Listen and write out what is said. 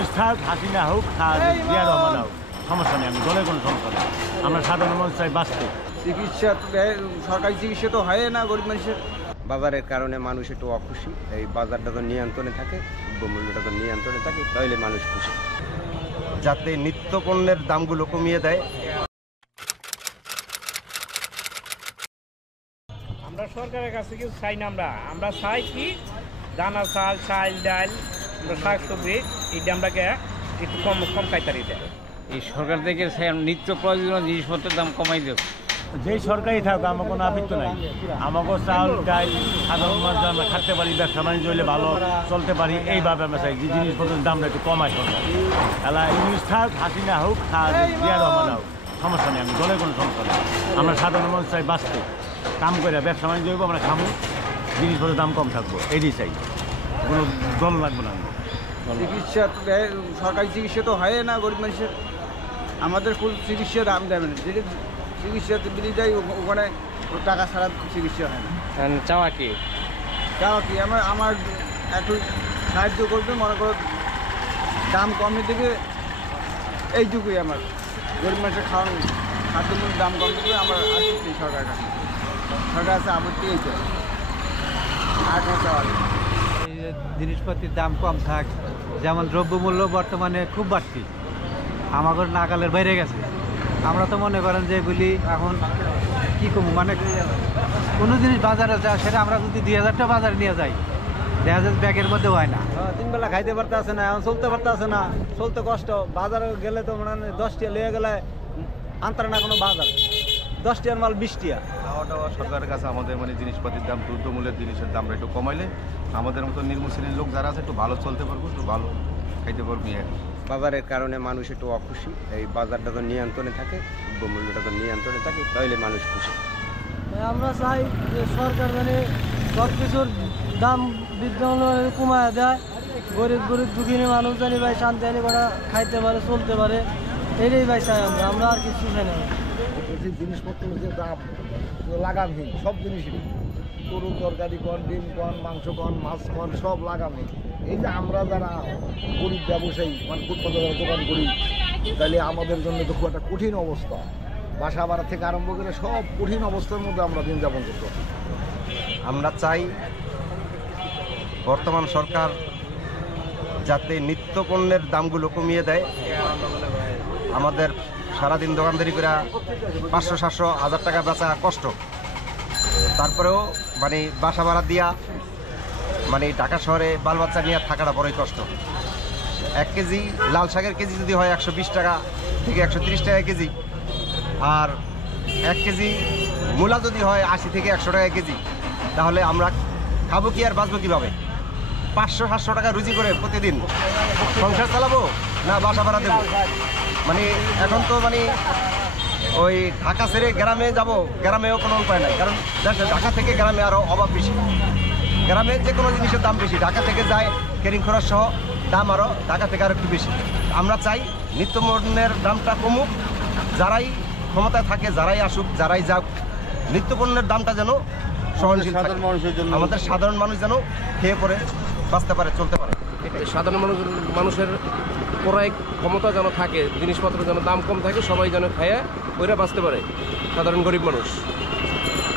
ইউনিস থাক, হাসিনা হোক, জিয়া রহমান হোক, সমস্যা নেই। আমি দলের কোনো সমস্যা নেই। আমরা সাধারণ মানুষ চাই বাঁচতে। চিকিৎসা সরকারি চিকিৎসা তো হয় না গরিব মানুষের। বাজারের কারণে মানুষ একটু অখুশি। এই বাজারটা তো নিয়ন্ত্রণে থাকে, দ্রব্যমূল্যটা তো নিয়ন্ত্রণে থাকে, তাইলে মানুষ খুশি। যাতে নিত্য পণ্যের দামগুলো কমিয়ে দেয়। আমরা সরকারের কাছে কিছু চাই না। আমরা চাই কি দানা চাল, চাল ডাল, শাক সবজি এইটা আমরাকে একটু কম কাইতারি দেয়। এই সরকার থেকে নিত্য প্রয়োজনীয় জিনিসপত্রের দাম কমাই দেব। যেই সরকারই থাকুক আমার কোনো আপত্তি নাই। আমাকেও চাল ডাল সাধারণ মানুষ আমরা খাটতে পারি, ব্যবসা বাণিজ্য হলে ভালো চলতে পারি, এইভাবে আমরা চাই যে জিনিসপত্রের দামটা একটু কমায় সরকার। এলা ইউনিস থাক, হাসিনা হোক, জিয়া রহমান হোক, সমস্যা নেই। আমি দলের কোনো সমস্যা নেই। আমরা সাধারণ মানুষ চাই বাঁচতে, কাম করে ব্যবসা বাণিজ্য হইব, আমরা খামো, জিনিসপত্রের দাম কম থাকবো, এইটাই চাই। কোনো দল লাগবে না। চিকিৎসা সরকারি চিকিৎসা তো হয় না গরিব মানুষের। আমাদের ফুল চিকিৎসা দাম দেবে না। যেটা চিকিৎসাতে বেরিয়ে যায় ওখানে টাকা ছাড়া চিকিৎসা হয় না। চাওয়া কি আমার একটু সাহায্য করবে, মনে করো দাম কমে দেবে, এইটুকুই আমার। গরিব মানুষের খাদ্যমূল্যের দাম কম দেবে আমার আসছি সরকার কাছে। সরকার কাছে আপত্তি এইটা আর কোনো চাওয়া নেই। জিনিসপত্রের দাম কম থাক, যেমন দ্রব্যমূল্য বর্তমানে খুব বাড়তি, আমাদের নাগালের বাইরে গেছে। আমরা তো মনে করেন যে এগুলি এখন কী কমু, মানে কোনো জিনিস বাজারে যায় সেটা আমরা যদি 2000 টাকা বাজারে নিয়ে যাই, 2000 ব্যাগের মধ্যে হয় না। 3 বেলা খাইতে পারতে আসে না, এখন চলতে পারতে আসে না, চলতে কষ্ট। বাজারে গেলে তো মানে 10 টাকা লিয়ে গেলে আনতার না কোনো বাজার, 10 টাকার মাল 20 টাকা। সরকারের কাছে আমাদের মানে জিনিসপাতির দাম, দ্রব্যমূল্যের জিনিসের দামটা একটু কমাইলে আমাদের মতো নিম্ন শ্রেণীর লোক যারা আছে একটু ভালো চলতে পারবো, একটু ভালো খাইতে পারবো। বাজারের কারণে মানুষ একটু অখুশি। এই বাজারটা তো নিয়ন্ত্রণে থাকে, দ্রব্যমূল্যটা তো নিয়ন্ত্রণে থাকে, তাইলে মানুষ খুশি। আমরা চাই যে সরকার মানে সব কিছুর দাম বিদ্যমান কমায় দেয়, গরিব দুঃখিনী মানুষ জানি ভাই শান্তি আনি করা খাইতে পারে, চলতে পারে, এটাই ভাই চাই আমরা আর কিছু চাই না। জিনিসপত্রের যে দাম লাগামহীন, সব জিনিসই, গরু তরকারি কন, ডিম কন, মাংস কন, মাছ কন, সব লাগামহীন। এই যে আমরা যারা গরিব ব্যবসায়ী, মানে ফুটপাতে যারা দোকান করি, তাহলে আমাদের জন্য তো খুব একটা কঠিন অবস্থা। বাসা ভাড়া থেকে আরম্ভ করে সব কঠিন অবস্থার মধ্যে আমরা দিন যাপন করতে পারি। আমরা চাই বর্তমান সরকার যাতে নিত্য পণ্যের দামগুলো কমিয়ে দেয়। আমাদের সারাদিন দোকানদারি করে 500, 700, 1000 টাকা বেচা কষ্ট। তারপরেও মানে বাসা ভাড়া দিয়া মানে ঢাকা শহরে বাল বাচ্চা নিয়ে থাকাটা বড়ই কষ্ট। 1 কেজি লাল শাকের কেজি যদি হয় 120 টাকা থেকে 130 টাকা কেজি, আর 1 কেজি মূলা যদি হয় 80 থেকে 100 টাকা কেজি, তাহলে আমরা খাবো কি আর বাঁচবো কীভাবে? 500, 700 টাকা রুজি করে প্রতিদিন সংসার চালাবো না বাসা ভাড়া দেবো? মানে এখন তো মানে ওই ঢাকা ছেড়ে গ্রামে যাব, গ্রামেও কোনো উপায় নাই। কারণ ঢাকা থেকে গ্রামে আরও অভাব বেশি। গ্রামে যে কোনো জিনিসের দাম বেশি, ঢাকা থেকে যায় ক্যারিং খরচ সহ দাম আরও ঢাকা থেকে আরও একটু বেশি। আমরা চাই নিত্যপণ্যের দামটা কমুক, যারাই ক্ষমতায় থাকে, যারাই আসুক, যারাই যাক, নিত্যপণ্যের দামটা যেন সহনশীল থাকে। আমাদের সাধারণ মানুষ যেন খেয়ে পরে বাঁচতে পারে, চলতে পারে। সাধারণ মানুষের ক্রয় ক্ষমতা যেন থাকে, জিনিসপত্রের যেন দাম কম থাকে, সবাই যেন খায় ওইরা বাঁচতে পারে, সাধারণ গরিব মানুষ।